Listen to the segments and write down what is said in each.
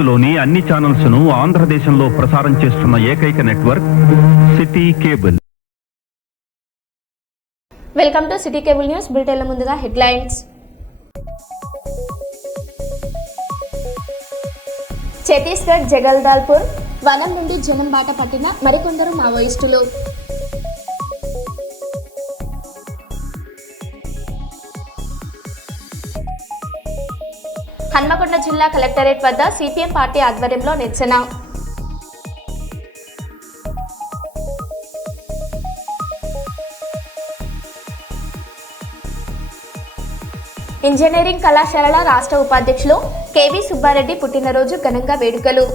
భారత్లోని అన్ని ఛానల్స్ ను ఆంధ్రదేశంలో ప్రసారం చేస్తున్న ఏకైక network city cable. Welcome to city cable news బులెటిన్ల ముందుగా హెడ్లైన్స్. ఛత్తీస్గఢ్ జగల్దాల్పూర్ వనం నుండి జనం బాట పట్టిన మరికొందరు మావోయిస్టులు. హన్మకొండ జిల్లా కలెక్టరేట్ వద్ద సిపిఎం పార్టీ ఆధ్వర్యంలో నిరసన. ఇంజనీరింగ్ కళాశాలల రాష్ట్ర ఉపాధ్యక్షులు కేవీ సుబ్బారెడ్డి పుట్టినరోజు ఘనంగా వేడుకలు.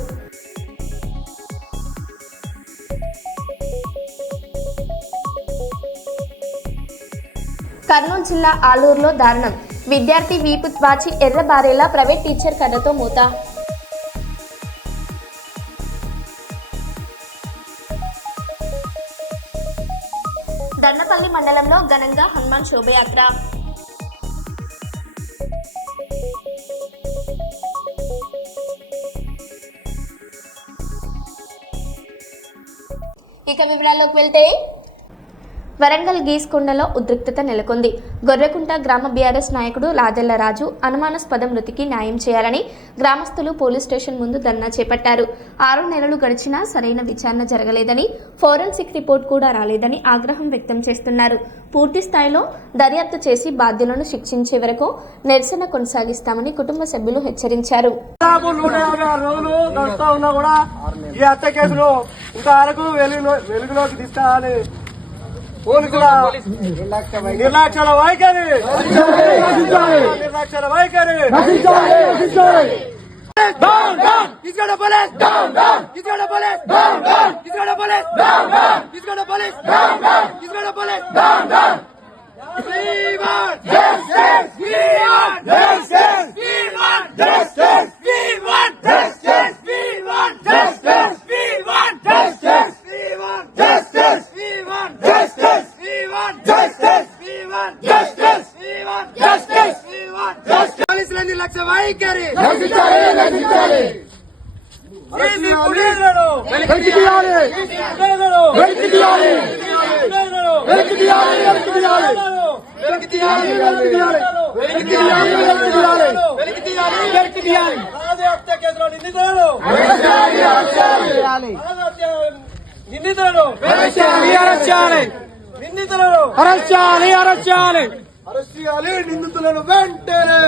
కర్నూలు జిల్లా ఆలూరులో దారుణం. విద్యార్థి వీపు వాచి ఎర్రబారేలా ప్రైవేట్ టీచర్ కర్రతో మూత. దండపల్లి మండలంలో ఘనంగా హనుమాన్ శోభయాత్ర. ఇక వివరాల్లోకి వెళ్తే వరంగల్ గీస్కొండలో ఉద్రిక్తత నెలకొంది. గొర్రెకుంట గ్రామ బీఆర్ఎస్ నాయకుడు లాదెళ్ల రాజు అనుమానాస్పద మృతికి న్యాయం చేయాలని గ్రామస్తులు పోలీస్ స్టేషన్ ముందు ధర్నా చేపట్టారు. 6 నెలలు గడిచినా సరైన విచారణ జరగలేదని, ఫోరెన్సిక్ రిపోర్ట్ కూడా రాలేదని ఆగ్రహం వ్యక్తం చేస్తున్నారు. పూర్తి స్థాయిలో దర్యాప్తు చేసి బాధ్యులను శిక్షించే వరకు నిరసన కొనసాగిస్తామని కుటుంబ సభ్యులు హెచ్చరించారు. నిర్లక్ష్యాల వైఖరి నిర్లక్ష్య వైఖరి నిందితులను అరెస్ట్ చేయాలి. నిందితులను వెంటనే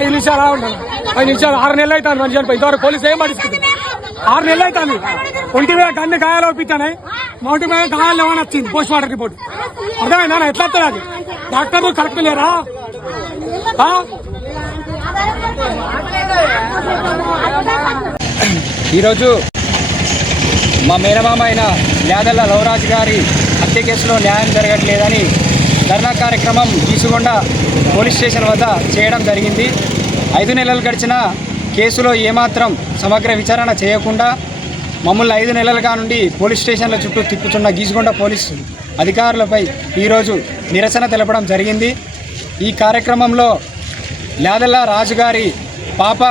ఐదు నిమిషాలు 6 నెలలు అవుతాను మనిషి చనిపోయి ఇంతవరకు పోలీసు ఏం పట్టించుకుంటుంది. 6 నెలలు అవుతాను. ఒంటి మీద అన్ని గాయాలు ఒప్పించాయి. మా ఒంటి మీద గాయాలు ఏమైనా వచ్చింది పోస్ట్ మార్టం రిపోర్ట్. అర్థమైందా? ఎట్లా వస్తుంది అది? డాక్టర్లు కరెక్ట్ లేరా? ఈరోజు మా మేనమామ అయిన యాదల్ల లవరాజు గారి హత్య కేసులో న్యాయం జరగట్లేదని ధర్నా కార్యక్రమం గీసుకొండ పోలీస్ స్టేషన్ వద్ద చేయడం జరిగింది. 5 నెలలు గడిచిన కేసులో ఏమాత్రం సమగ్ర విచారణ చేయకుండా మమ్మల్ని 5 నెలలుగా నుండి పోలీస్ స్టేషన్ల చుట్టూ తిప్పుతున్న గీసుకొండ పోలీసు అధికారులపై ఈరోజు నిరసన తెలపడం జరిగింది. ఈ కార్యక్రమంలో యాదల్ల రాజు గారి పాప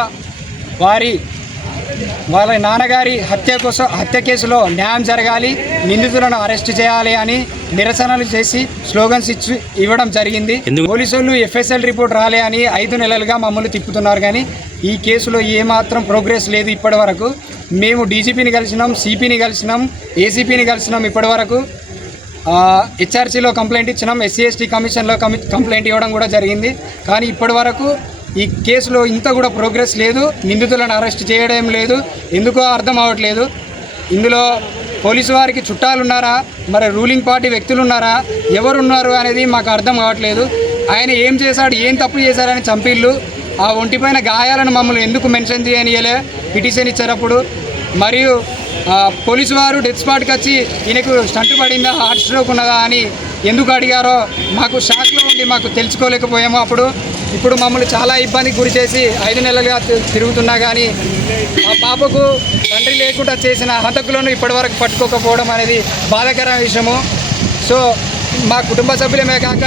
వాళ్ళ నాన్నగారి హత్య కేసులో న్యాయం జరగాలి, నిందితులను అరెస్ట్ చేయాలి అని నిరసనలు చేసి స్లోగన్స్ ఇవ్వడం జరిగింది. పోలీసులు ఎఫ్ఎస్ఎల్ రిపోర్ట్ రాలే అని 5 నెలలుగా మమ్మల్ని తిప్పుతున్నారు. కానీ ఈ కేసులో ఏమాత్రం ప్రోగ్రెస్ లేదు. ఇప్పటి వరకు మేము డీజీపీని కలిసినాం, సిపిని కలిసినాం, ఏసీపీని కలిసినాం. ఇప్పటి వరకు హెచ్ఆర్సీలో కంప్లైంట్ ఇచ్చినాం, ఎస్సీ ఎస్టీ కమిషన్లో కంప్లైంట్ ఇవ్వడం కూడా జరిగింది. కానీ ఇప్పటి వరకు ఈ కేసులో ఇంత కూడా ప్రోగ్రెస్ లేదు. నిందితులను అరెస్ట్ చేయడం లేదు. ఎందుకో అర్థం అవ్వట్లేదు. ఇందులో పోలీసు వారికి చుట్టాలు ఉన్నారా, మరి రూలింగ్ పార్టీ వ్యక్తులు ఉన్నారా, ఎవరున్నారు అనేది మాకు అర్థం కావట్లేదు. ఆయన ఏం చేశాడు, ఏం తప్పు చేశారని చంపిళ్ళు. ఆ ఒంటిపైన గాయాలను మమ్మల్ని ఎందుకు మెన్షన్ చేయనియలే పిటిషన్ ఇచ్చేటప్పుడు. మరియు పోలీసు వారు డెత్ స్పాట్కి వచ్చి ఈయనకు స్టంట్ పడిందా, హార్ట్ స్ట్రోక్ ఉన్నదా అని ఎందుకు అడిగారో మాకు షాక్లో ఉండి మాకు తెలుసుకోలేకపోయాము. ఇప్పుడు మమ్మల్ని చాలా ఇబ్బందికి గురి చేసి 5 నెలలుగా తిరుగుతున్నా కానీ మా పాపకు తండ్రి లేకుండా చేసిన హంతకులను ఇప్పటివరకు పట్టుకోకపోవడం అనేది బాధాకర విషయము. సో మా కుటుంబ సభ్యులమే కాక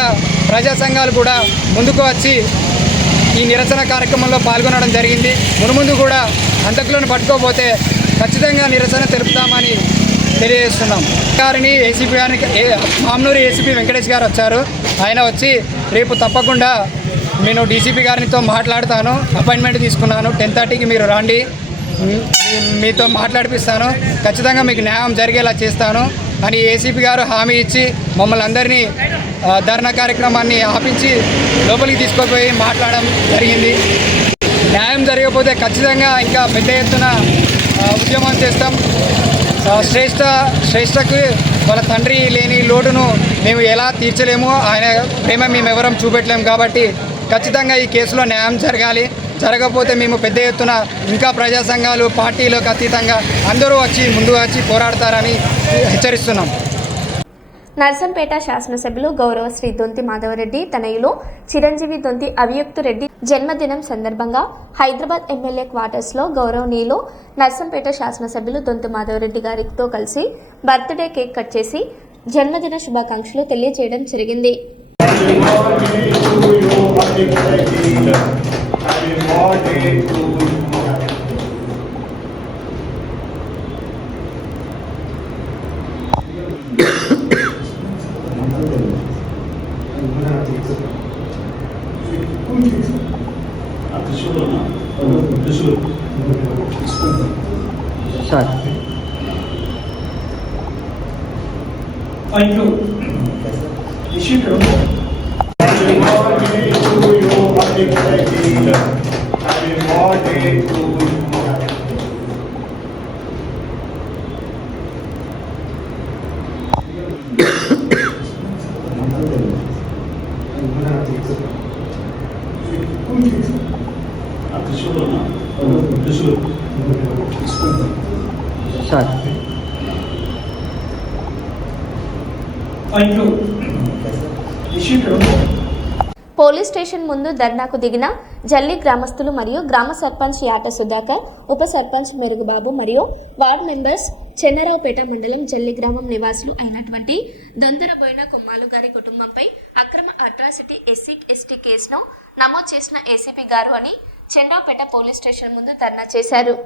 ప్రజా సంఘాలు కూడా ముందుకు వచ్చి ఈ నిరసన కార్యక్రమంలో పాల్గొనడం జరిగింది. మునుముందు కూడా హంతకులను పట్టుకోకపోతే ఖచ్చితంగా నిరసన తెలుపుతామని తెలియజేస్తున్నాం. గారిని ఏసీపీ గారికి మామ్నూరు ఏసీపీ వెంకటేష్ గారు వచ్చారు. ఆయన వచ్చి రేపు తప్పకుండా నేను డీసీపీ గారితో మాట్లాడతాను, అపాయింట్మెంట్ తీసుకున్నాను, 10:30కి మీరు రండి, మీతో మాట్లాడిపిస్తాను, ఖచ్చితంగా మీకు న్యాయం జరిగేలా చేస్తాను అని ఏసీపీ గారు హామీ ఇచ్చి మమ్మల్ని అందరినీ ధర్నా కార్యక్రమాన్ని ఆపించి లోపలికి తీసుకుపోయి మాట్లాడడం జరిగింది. న్యాయం జరగకపోతే ఖచ్చితంగా ఇంకా పెద్ద ఎత్తున ఉద్యమం చేస్తాం. శ్రేష్ఠకి వాళ్ళ తండ్రి లేని లోటును మేము ఎలా తీర్చలేము, ఆయన ప్రేమ మేము ఎవరం చూపెట్టలేము. కాబట్టి ఖచ్చితంగా ఈ కేసులో న్యాయం జరగాలి. జరగకపోతే మేము పెద్ద ఎత్తున ఇంకా ప్రజా సంఘాలు పార్టీలకు అతీతంగా అందరూ వచ్చి ముందుకు వచ్చి పోరాడతారని హెచ్చరిస్తున్నాం. నర్సంపేట శాసనసభ్యులు గౌరవ శ్రీ దొంతి మాధవరెడ్డి తనయులు చిరంజీవి దొంతి అవియుక్తు రెడ్డి జన్మదినం సందర్భంగా హైదరాబాద్ ఎమ్మెల్యే క్వార్టర్స్లో గౌరవనీయులు నర్సంపేట శాసనసభ్యులు దొంతి మాధవరెడ్డి గారితో కలిసి బర్త్డే కేక్ కట్ చేసి జన్మదిన శుభాకాంక్షలు తెలియజేయడం జరిగింది. పోలీస్ స్టేషన్ ముందు ధర్నాకు దిగిన జల్లి గ్రామస్తులు మరియు గ్రామ సర్పంచ్ యాట సుధాకర్, ఉప సర్పంచ్ మెరుగుబాబు మరియు వార్డు మెంబర్స్ చెన్నరావుపేట మండలం జల్లి గ్రామం నివాసులు అయినటువంటి దొందరబోయిన కొమ్మాలు గారి కుటుంబంపై అక్రమ అట్రాసిటీ ఎస్సీ/ఎస్టీ కేసును నమోదు చేసిన ఏసీపీ గారు అని చెన్నరావుపేట పోలీస్ స్టేషన్ ముందు ధర్నా చేశారు.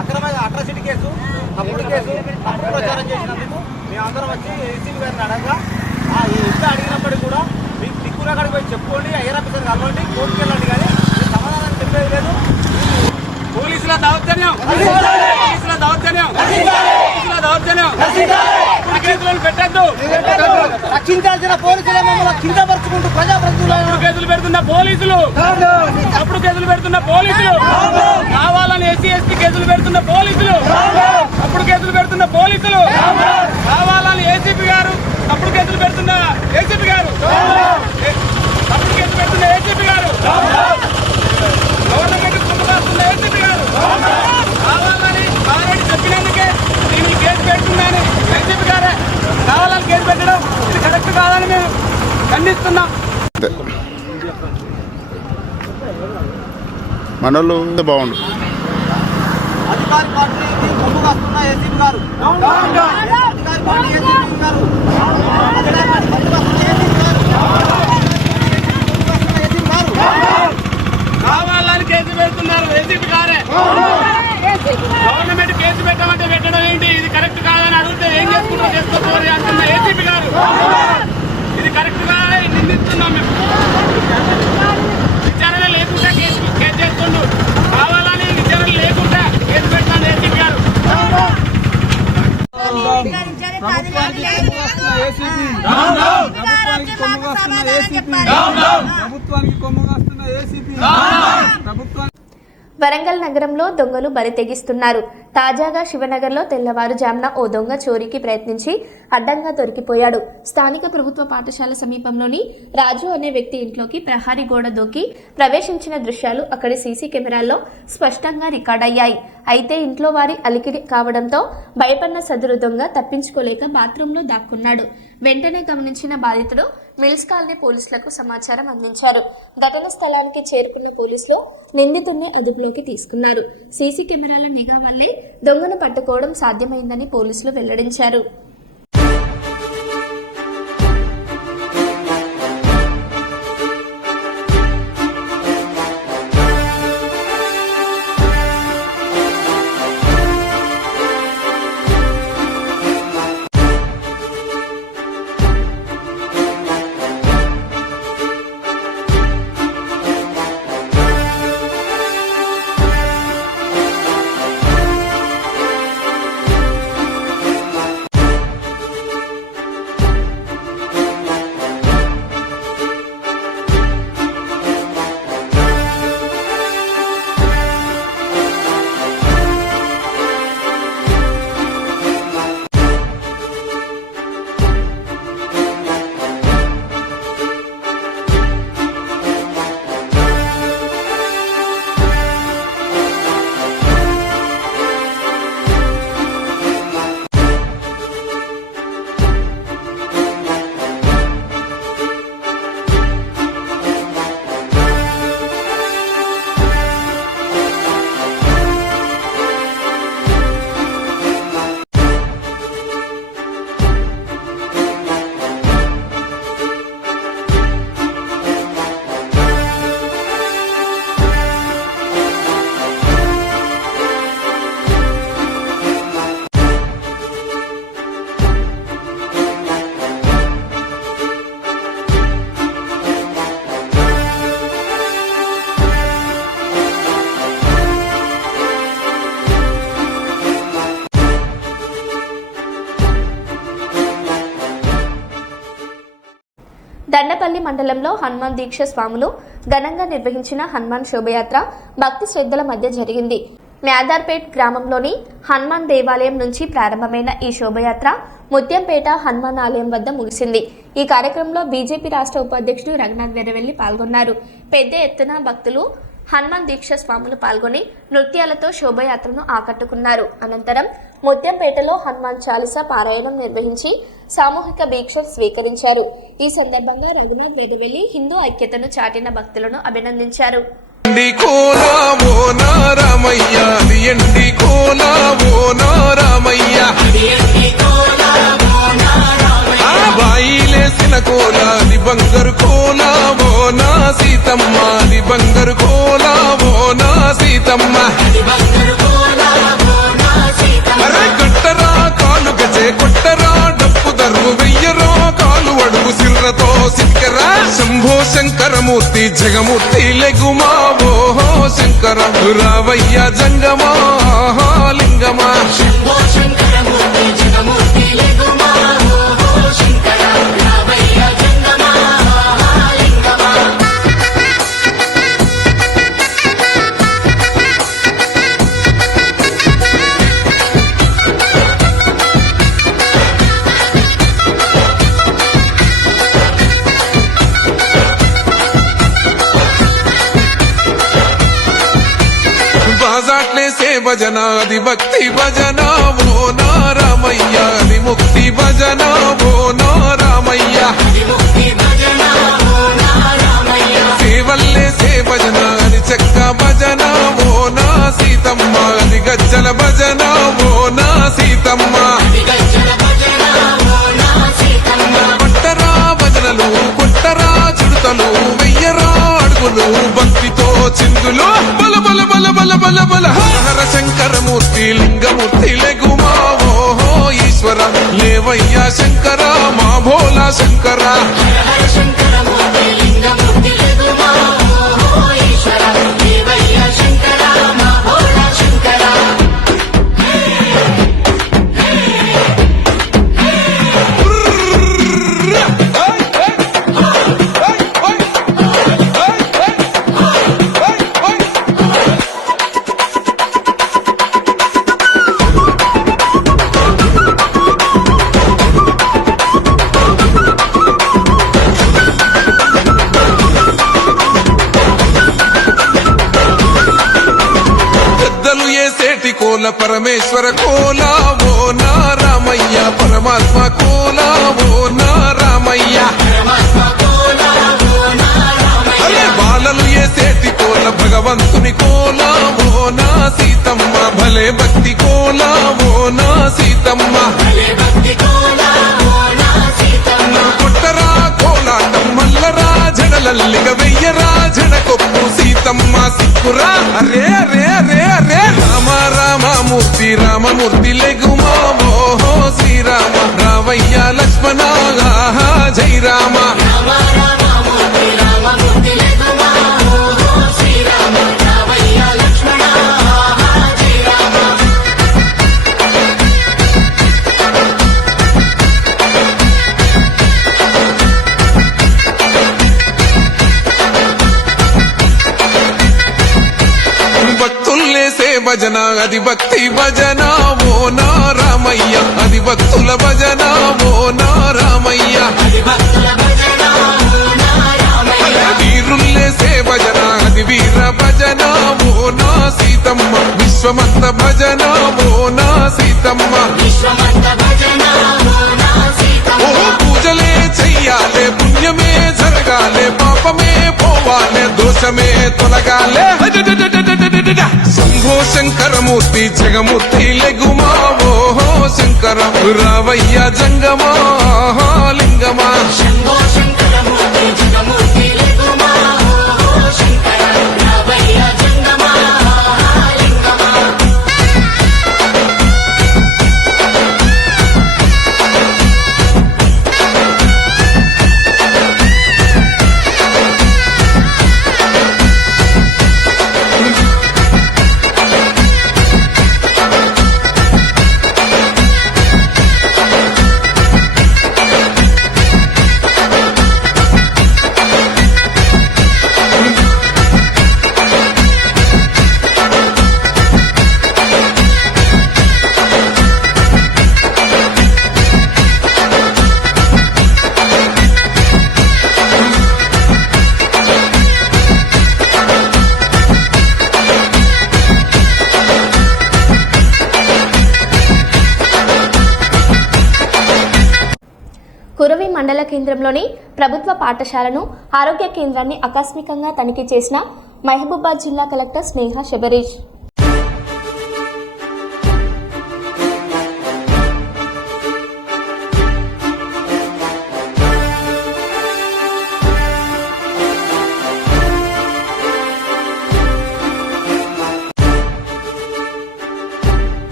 అక్రమ అట్రాసిటీ కేసు, తప్పుడు కేసు, తప్పుడు ప్రచారం చేసినందుకు మేమందరం వచ్చి ఏసీపీ గారిని అడగా ఎంత అడిగినప్పటికీ కూడా మీకు దిక్కున అక్కడికి పోయి చెప్పుకోండి, ఐఆర్ ఆఫీసర్ కలవండి, కోర్టుకు వెళ్ళండి, కానీ సమాధానం చెప్పేది లేదు. పోలీసుల దౌర్జన్యం, పోలీసుల దౌర్జన్యం, పోలీసుల దౌర్జన్యం, కేసులను పెట్టద్దు. రక్షించాల్సిన పోలీసులే మమ్మల్ని కింద పరుచుకుంటూ ప్రజాప్రతినిధులు కేసులు పెడుతున్న పోలీసులు, తప్పుడు కేసులు పెడుతున్న పోలీసులు, కావాలని ఎస్సీ/ఎస్టీ కేసులు పెడుతున్న పోలీసులు, తప్పుడు కేసులు పెడుతున్న పోలీసులు, కావాలని ఏసీపీ గారు తప్పుడు కేసులు పెడుతున్న ఏసీపీ గారు, తప్పుడు కేసులు పెడుతున్న ఏసీపీ గారు, గవర్నమెంట్ కుమ్మకాస్తున్న ఏసీపీ గారు, కావాలని ఆల్రెడీ చెప్పినందుకే నేను కేసు పెడుతున్నాను ఏసీపీ గారే కావాలని కేసు పెట్టడం ఇది కరెక్ట్ కాదని మేము ఖండిస్తున్నాం. మనోళ్ళు బాగుండు. అధికారి పార్టీకి ముందుకు వస్తున్న ఏసీపీ గారు, అధికారి పార్టీ ఏసీపీ గారు, అధికారి పార్టీ ముందుకు వస్తున్న ఏసీపీ గారు, ఏసీపీ గారు కావాలని కేసు పెడుతున్నారు ఏసీపీ గారే. గవర్నమెంట్ కేసు పెట్టమంటే పెట్టడం ఏంటి, ఇది కరెక్ట్ కాదని అడిగితే ఏం చేసుకుంటూ చేసుకోవాలి అంటున్న ఏసీపీ గారు, ఇది కరెక్ట్ కాదని నిందిస్తున్నాం మేము. విచారణ లేకుండా కేసు చేస్తుండ్రు, కావాలని విచారణ లేకుండా కేసు పెట్టాను ఏసీపీ గారు. వరంగల్ నగరంలో దొంగలు బరి తెగిస్తున్నారు. తాజాగా శివనగర్లో తెల్లవారుజామున ఓ దొంగ చోరీకి ప్రయత్నించి అడ్డంగా దొరికిపోయాడు. స్థానిక ప్రభుత్వ పాఠశాల సమీపంలోని రాజు అనే వ్యక్తి ఇంట్లోకి ప్రహరీ గోడ దూకి ప్రవేశించిన దృశ్యాలు అక్కడి సీసీ కెమెరాల్లో స్పష్టంగా రికార్డయ్యాయి. అయితే ఇంట్లో వారి అలికిడి కావడంతో భయపడిన సదరు దొంగ తప్పించుకోలేక బాత్రూంలో దాక్కున్నాడు. వెంటనే గమనించిన బాధితుడు మిల్స్ కాలనీ పోలీసులకు సమాచారం అందించారు. ఘటన స్థలానికి చేరుకున్న పోలీసులు నిందితుడిని అదుపులోకి తీసుకున్నారు. సీసీ కెమెరాల నిఘా వల్లే దొంగను పట్టుకోవడం సాధ్యమైందని పోలీసులు వెల్లడించారు. దండపల్లి మండలంలో హనుమాన్ దీక్ష స్వాములు ఘనంగా నిర్వహించిన హనుమాన్ శోభయాత్ర భక్తి శ్రద్ధల మధ్య జరిగింది. మ్యాదార్పేట్ గ్రామంలోని హనుమాన్ దేవాలయం నుంచి ప్రారంభమైన ఈ శోభయాత్ర ముత్యంపేట హనుమాన్ ఆలయం వద్ద ముగిసింది. ఈ కార్యక్రమంలో బీజేపీ రాష్ట్ర ఉపాధ్యక్షుడు రఘునాథ్ వెరవెల్లి పాల్గొన్నారు. పెద్ద ఎత్తున భక్తులు హనుమాన్ దీక్ష స్వాములు పాల్గొని నృత్యాలతో శోభయాత్రను ఆకట్టుకున్నారు. అనంతరం ముత్యంపేటలో హనుమాన్ చాలీసా పారాయణం నిర్వహించి సామూహిక దీక్ష స్వీకరించారు. ఈ సందర్భంగా రఘునాథ్ వెరవెల్లి హిందూ ఐక్యతను చాటిన భక్తులను అభినందించారు. బంగారు కోలా ఓ నా సీతమ్మ బంగారు కోలా ఓ నా సీతమ్మ అరే కట్టరా కాలు గజే కొట్టరా డప్పు దర్రు వెయ్యరో కాలు అడుగు సిర్రతో సిక్కరా శంభో శంకరమూర్తి జగమూర్తి లెగుమా ఓహో శంకర రావయ్య జంగమా లింగమా శంభో శంకరమూర్తి జగమూర్తి లెగుమా ఓహో శంకర రావయ్య జంగమా లింగమా. బాజాట్లే సే భజన అది భక్తి భజన ఓ నా రామయ్య అది ముక్తి భజన ఓ నా రామయ్య సేవల్లే సే భజన అది చెక్క భజన ఓ నా సీతమ్మ అది గజ్జల భజన ఓ నా సీతమ్మ కొట్టరా భజనలు కొట్టరా చుడతలు వెయ్యరా అడుగులు భక్తితో చిందులు బల బల బల బల బల బల హర శంకరమూర్తి లింగమూర్తి లెగుమా ఓహో ఈశ్వర లేవయ్యా శంకర మా భోలా శంకర హర శంకరమూర్తి లింగమూర్తి లెగుమా ఓహో ఈశ్వర లేవయ్యా శంకర మా భోలా శంకర. కోల పరమేశ్వర కోల ఓ నా రామయ్య పరమాత్మ కోల ఓ నా రామయ్య అరే బాలలు ఏసేటి కోల భగవంతుని కోల ఓ నా సీతమ్మ భలే భక్తి కోల ఓ నా సీతమ్మ కొట్టరా కోలాటం మల్లరా జడలల్లిగ వెయ్యరా జడకొప్పు సీతమ్మ సిక్కురా అరే అరే అరే అరే రామ రామమూర్తి రామమూర్తి లెగుమా ఓహో శ్రీరామ రావయ్య లక్ష్మణ ఆహా జై రామ భక్తుల్లేసే భజన అది భక్తి భజన ఓ నా రామయ్య అది భక్తుల భజన ఓ నా రామయ్య వీరుల్లేసే భజన అది వీర భజన ఓ నా సీతమ్మ విశ్వమంత భజన ఓ నా సీతమ్మ ఓ పూజలే చెయ్యాలే పుణ్యమే జరగాలే పాపమే పోవాలే దోషమే తొలగాలే శంభో శంకరమూర్తి జగమూర్తి లెగుమా ఓహో శంకర రావయ్య జంగమా లింగమా కురవి మండల కేంద్రంలోని ప్రభుత్వ పాఠశాలను ఆరోగ్య కేంద్రాన్ని ఆకస్మికంగా తనిఖీ చేసిన మహబూబాబాద్ జిల్లా కలెక్టర్ స్నేహ శబరీష్.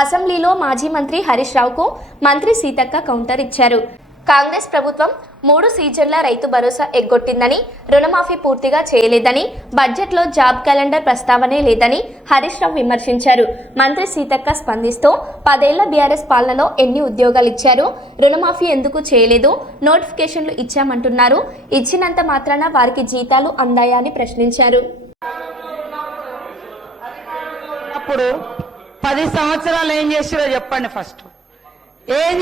అసెంబ్లీలో మాజీ మంత్రి హరీష్ రావుకు మంత్రి సీతక్క కౌంటర్ ఇచ్చారు. కాంగ్రెస్ ప్రభుత్వం 3 సీజన్ల రైతు భరోసా ఎగ్గొట్టిందని, రుణమాఫీ పూర్తిగా చేయలేదని, బడ్జెట్లో జాబ్ క్యాలెండర్ ప్రస్తావనే లేదని హరీష్ రావు విమర్శించారు. మంత్రి సీతక్క స్పందిస్తూ 10 ఏళ్ల బీఆర్ఎస్ పాలనలో ఎన్ని ఉద్యోగాలు ఇచ్చారు, రుణమాఫీ ఎందుకు చేయలేదు, నోటిఫికేషన్లు ఇచ్చామంటున్నారు, ఇచ్చినంత మాత్రాన వారికి జీతాలు అందాయా అని ప్రశ్నించారు. అప్పుడు 10 సంవత్సరాలు ఏం చేసిరో చెప్పండి. ఫస్ట్ ఏం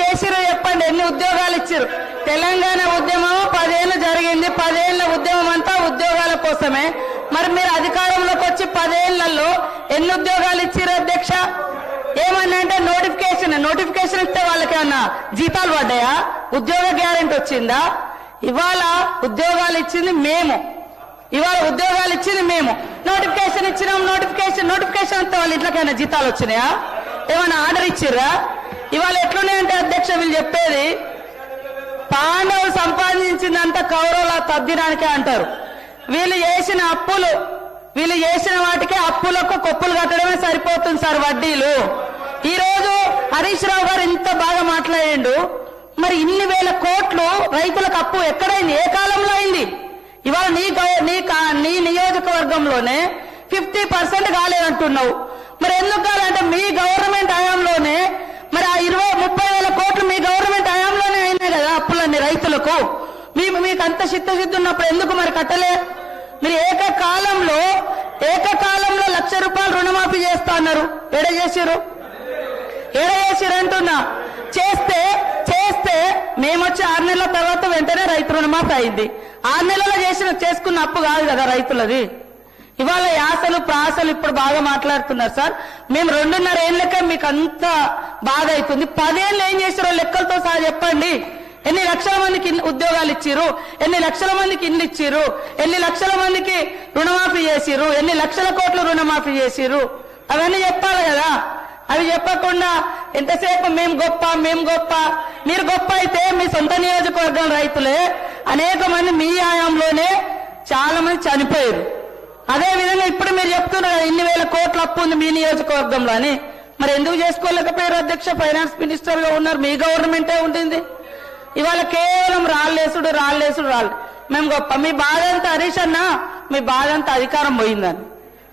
చేసిర్రు చెప్పండి. ఎన్ని ఉద్యోగాలు ఇచ్చారు? తెలంగాణ ఉద్యమం 10 ఏళ్ళు జరిగింది. 10 ఏళ్ల ఉద్యమం అంతా ఉద్యోగాల కోసమే. మరి మీరు అధికారంలోకి వచ్చి 10 ఏళ్లలో ఎన్ని ఉద్యోగాలు ఇచ్చారు అధ్యక్ష? ఏమన్నా అంటే నోటిఫికేషన్ ఇస్తే వాళ్ళకి ఏమన్నా జీతాలు పడ్డాయా? ఉద్యోగ గ్యారెంటీ వచ్చిందా? ఇవాళ ఉద్యోగాలు ఇచ్చింది మేము. నోటిఫికేషన్ ఇచ్చినాం. నోటిఫికేషన్ అంతా వాళ్ళ ఇంట్లోకైనా జీతాలు వచ్చినాయా? ఏమైనా ఆర్డర్ ఇచ్చిర్రా? ఇవాళ ఎట్లున్నాయంటే అధ్యక్ష వీళ్ళు చెప్పేది, పాండవులు సంపాదించిందంతా కౌరవుల తద్దినానికే అంటారు. వీళ్ళు చేసిన వాటికే అప్పులకు కొప్పులు కట్టడమే సరిపోతుంది సార్ వడ్డీలు. ఈ రోజు హరీష్ రావు గారు ఇంత బాగా మాట్లాడిండు. మరి ఇన్ని వేల కోట్లు రైతులకు అప్పు ఎక్కడైంది, ఏ కాలంలో అయింది? ఇవాళ నీ నియోజకవర్గంలోనే 50% కాలేదంటున్నావు. మరి ఎందుకు కాలంటే మీ గవర్నమెంట్ హయాంలోనే మరి ఆ 20-30 వేల కోట్లు మీ గవర్నమెంట్ హయాంలోనే అయినాయి కదా అప్పులన్నీ రైతులకు. మీకు అంత చిత్తశుద్ధి ఉన్నప్పుడు ఎందుకు మరి కట్టలే? మీరు ఏకకాలంలో 1,00,000 రూపాయలు రుణమాఫీ చేస్తా అన్నారు. ఎడ చేసిరు అంటున్నా. చేస్తే మేమొచ్చి 6 నెలల తర్వాత వెంటనే రైతు రుణమాఫీ అయింది. 6 నెలల్లో చేసుకున్న అప్పు కాదు కదా రైతులది. ఇవాళ యాసలు ప్రాసలు ఇప్పుడు బాగా మాట్లాడుతున్నారు సార్. మేము 2.5 ఏళ్ళకే మీకు అంత బాధ అవుతుంది. 10 ఏళ్ళు ఏం చేసారో లెక్కలతో సహా చెప్పండి. ఎన్ని లక్షల మందికి ఉద్యోగాలు ఇచ్చిరు, ఎన్ని లక్షల మందికి ఇల్లు ఇచ్చిరు, ఎన్ని లక్షల మందికి రుణమాఫీ చేసిరు, ఎన్ని లక్షల కోట్లు రుణమాఫీ చేసిరు, అవన్నీ చెప్పాలి కదా. అవి చెప్పకుండా ఎంతసేపు మేము గొప్ప. మీరు గొప్ప అయితే మీ సొంత నియోజకవర్గం రైతులే అనేక మంది మీ హయాంలోనే చాలా మంది చనిపోయారు. అదే విధంగా ఇప్పుడు మీరు చెప్తున్నారు కదా ఇన్ని వేల కోట్ల అప్పు ఉంది మీ నియోజకవర్గంలో అని. మరి ఎందుకు చేసుకోలేకపోయారు అధ్యక్ష? ఫైనాన్స్ మినిస్టర్ గా ఉన్నారు, మీ గవర్నమెంటే ఉంటుంది. ఇవాళ కేవలం రాళ్ళేసుడు. మేము గొప్ప. మీ బాధ అంతా హరీష్ అన్న, మీ బాధ అంతా అధికారం పోయిందని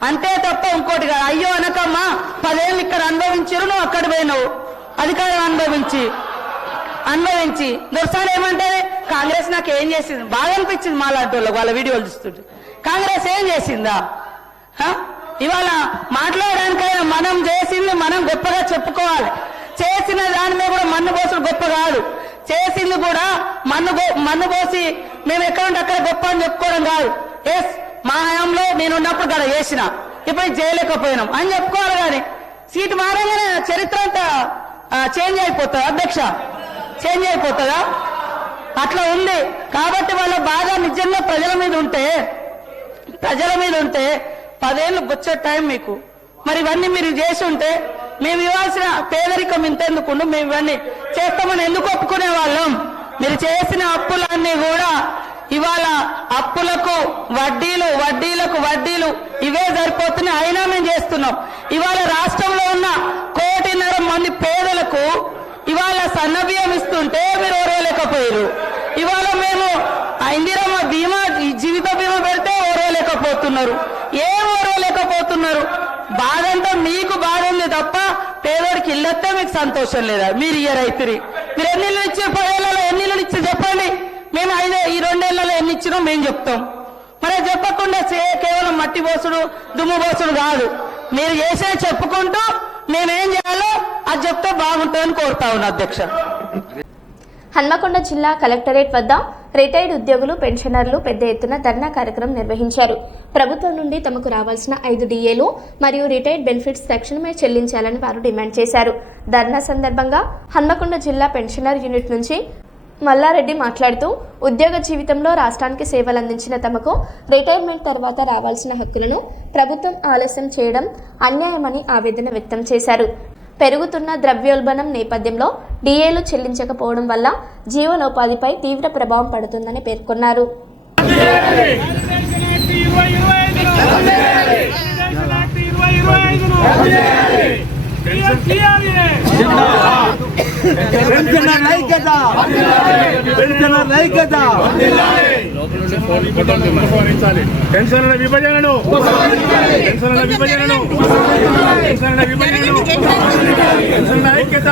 అంతే తప్ప ఇంకోటి కాదు. అయ్యో అనకమ్మా, 10 ఏళ్ళు ఇక్కడ అనుభవించారు, నువ్వు అక్కడ పోయినావు అధికారం అనుభవించి దొరసారి ఏమంటే కాంగ్రెస్ నాకు ఏం చేసింది బాగా అనిపించింది మాలాంటి వాళ్ళ వీడియోలు చూస్తుంటే. కాంగ్రెస్ ఏం చేసిందా? ఇవాళ మాట్లాడడానికైనా మనం చేసింది మనం గొప్పగా చెప్పుకోవాలి. చేసిన దాని మీద కూడా మన్ను పోసుడు గొప్ప కాదు. చేసింది కూడా మన్ను పోసి మేము ఎక్కడుంటే అక్కడ గొప్ప అని చెప్పుకోవడం కాదు. ఎస్, మా హయాంలో నేను ఉన్నప్పుడు కదా చేసిన, ఇప్పుడు చేయలేకపోయినాం అని చెప్పుకోవాలి. కానీ సీటు మారగానే చరిత్ర అంతా చేంజ్ అయిపోతుందా అధ్యక్ష? చేంజ్ అయిపోతుందా? అట్లా ఉంది. కాబట్టి వాళ్ళ బాధ నిజంగా ప్రజల మీద ఉంటే 10 ఏళ్ళు వచ్చే టైం మీకు. మరి ఇవన్నీ మీరు చేసి ఉంటే మేము ఇవ్వాల్సిన పేదరికం ఇంతెందుకు, మేము ఇవన్నీ చేస్తామని ఎందుకు ఒప్పుకునే వాళ్ళం? మీరు చేసిన అప్పులన్నీ కూడా ఇవాళ అప్పులకు వడ్డీలు ఇవే సరిపోతున్నాయి. అయినా మేము చేస్తున్నాం. ఇవాళ రాష్ట్రంలో ఉన్న 1.5 కోటి మంది పేదలకు ఇవాళ సన్నబియ్యం ఇస్తుంటే మీరు ఓరవలేకపోయారు. ఇవాళ మేము ఇందిరమ్మ బీమా, జీవిత బీమా పెడితే ఓరవలేకపోతున్నారు. ఏం ఓరవలేకపోతున్నారు? బాధంతా మీకు బాధ ఉంది తప్ప పేదోడికి ఇల్లొస్తే మీకు సంతోషం లేదా? మీరు రైతురి మీరు ఎన్ని ఇళ్ళు ఇచ్చారు? 10 ఏళ్లలో ఎన్ని ఇళ్ళు ఇచ్చి చెప్పండి. మేము ఈ 2 ఏళ్లలో ఎన్ని ఇచ్చినాం మేము చెప్తాం. మరి చెప్పకుండా కేవలం మట్టి పోసుడు దుమ్ము పోసుడు కాదు. మీరు చేసే చెప్పుకుంటూ మేమేం చేయాలో అది చెప్తే బాగుంటుందని కోరుతా ఉన్నా అధ్యక్ష. హన్మకొండ జిల్లా కలెక్టరేట్ వద్ద రిటైర్డ్ ఉద్యోగులు, పెన్షనర్లు పెద్ద ఎత్తున ధర్నా కార్యక్రమం నిర్వహించారు. ప్రభుత్వం నుండి తమకు రావాల్సిన 5 DAలు మరియు రిటైర్డ్ బెనిఫిట్స్ తక్షణమే చెల్లించాలని వారు డిమాండ్ చేశారు. ధర్నా సందర్భంగా హన్మకొండ జిల్లా పెన్షనర్ యూనిట్ నుంచి మల్లారెడ్డి మాట్లాడుతూ ఉద్యోగ జీవితంలో రాష్ట్రానికి సేవలు అందించిన తమకు రిటైర్మెంట్ తర్వాత రావాల్సిన హక్కులను ప్రభుత్వం ఆలస్యం చేయడం అన్యాయమని ఆవేదన వ్యక్తం చేశారు. పెరుగుతున్న ద్రవ్యోల్బణం నేపథ్యంలో DAలు చెల్లించకపోవడం వల్ల జీవనోపాధిపై తీవ్ర ప్రభావం పడుతుందని పేర్కొన్నారు. పెన్షన్ల విభజనను ఐక్యత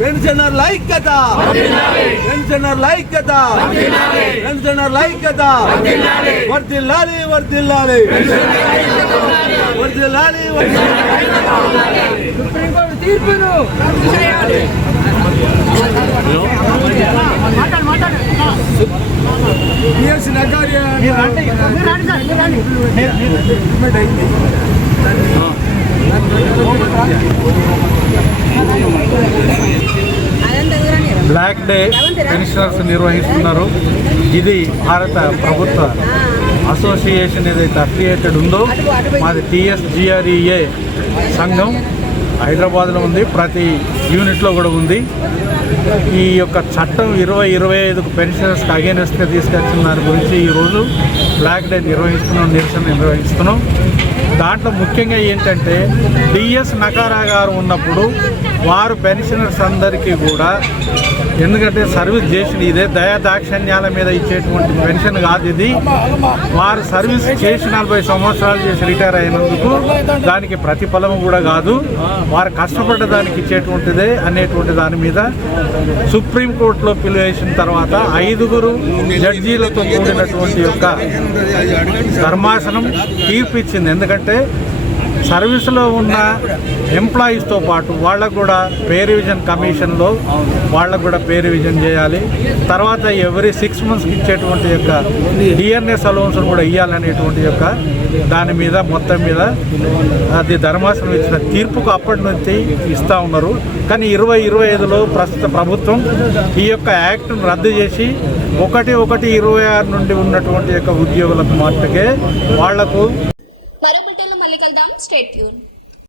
పెన్షనర్ల ఐక్యత, పెన్షనర్ల ఐక్యత, పెన్షనర్ల ఐక్యత. వర్ధిల్లాలి వర్ధిల్లాలి వర్ధిల్లాలి. సుప్రీంకోర్టు తీర్పును బిఎస్సి నగారియా ఇంప్లిమెంట్ అయింది. బ్లాక్ డే పెన్షనర్స్ నిర్వహిస్తున్నారు. ఇది భారత ప్రభుత్వ అసోసియేషన్ ఏదైతే అఫిలియేటెడ్ ఉందో మాది TSGREA సంఘం హైదరాబాద్లో ఉంది, ప్రతి యూనిట్లో కూడా ఉంది. ఈ యొక్క చట్టం 2025కు పెన్షనర్స్కి అగేనెస్ట్గా తీసుకొచ్చిన దాని గురించి ఈరోజు బ్లాక్ డే నిర్వహిస్తున్నాం, నిరసన నిర్వహిస్తున్నాం. దాంట్లో ముఖ్యంగా ఏంటంటే డిఎస్ నకారా గారు ఉన్నప్పుడు వారు పెన్షనర్స్ అందరికీ కూడా, ఎందుకంటే సర్వీస్ చేసిన ఇదే దయాదాక్షిణ్యాల మీద ఇచ్చేటువంటి పెన్షన్ కాదు ఇది, వారు సర్వీస్ చేసి 40 సంవత్సరాలు చేసి రిటైర్ అయినందుకు దానికి ప్రతిఫలం కూడా కాదు, వారు కష్టపడ్డ దానికి ఇచ్చేటువంటిదే అనేటువంటి దాని మీద సుప్రీంకోర్టులో పిలువ వేసిన తర్వాత 5 జడ్జీలతో కూడినటువంటి యొక్క ధర్మాసనం తీర్పు ఇచ్చింది. ఎందుకంటే సర్వీస్లో ఉన్న ఎంప్లాయీస్తో పాటు వాళ్ళకు కూడా పే రివిజన్ కమిషన్లో వాళ్ళకు కూడా పే రివిజన్ చేయాలి. తర్వాత ఎవ్రీ 6 monthsకి ఇచ్చేటువంటి యొక్క డిఎన్ఎస్ అలౌన్స్ కూడా ఇవ్వాలనేటువంటి యొక్క దాని మీద మొత్తం మీద అది ధర్మాసనం ఇచ్చిన తీర్పుకు అప్పటి నుంచి ఇస్తూ ఉన్నారు. కానీ 2025లో ప్రస్తుత ప్రభుత్వం ఈ యొక్క యాక్ట్ను రద్దు చేసి 1/1/26 నుండి ఉన్నటువంటి యొక్క ఉద్యోగులకు మాత్రమే వాళ్లకు మరో బులెటిన్లో మళ్ళీ కలుద్దాం. Stay tune.